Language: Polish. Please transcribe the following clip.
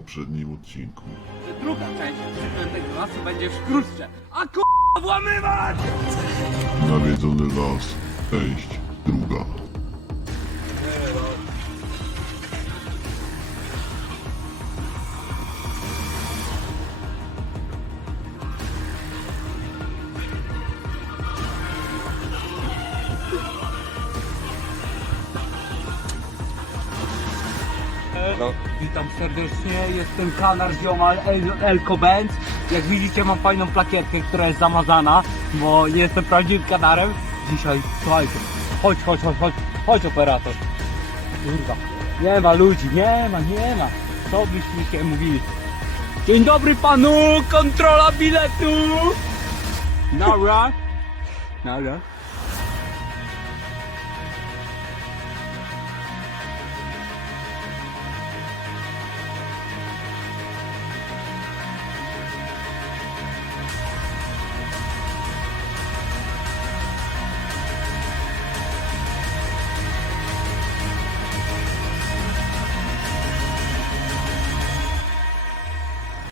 poprzednim odcinku. że druga część przeklętego lasu będzie wkrótce. A k***a włamywać! Nawiedzony las, część druga. No. Witam serdecznie, jestem kanar ziomal El, Elko Benz. Jak widzicie mam fajną plakietkę, która jest zamazana, bo nie jestem prawdziwym kanarem. Dzisiaj, słuchajcie, chodź, chodź, chodź, chodź, chodź operator. Kurwa, nie ma ludzi, nie ma, nie ma. Co byśmy się mówili? Dzień dobry panu, kontrola biletu! Nara. Nara.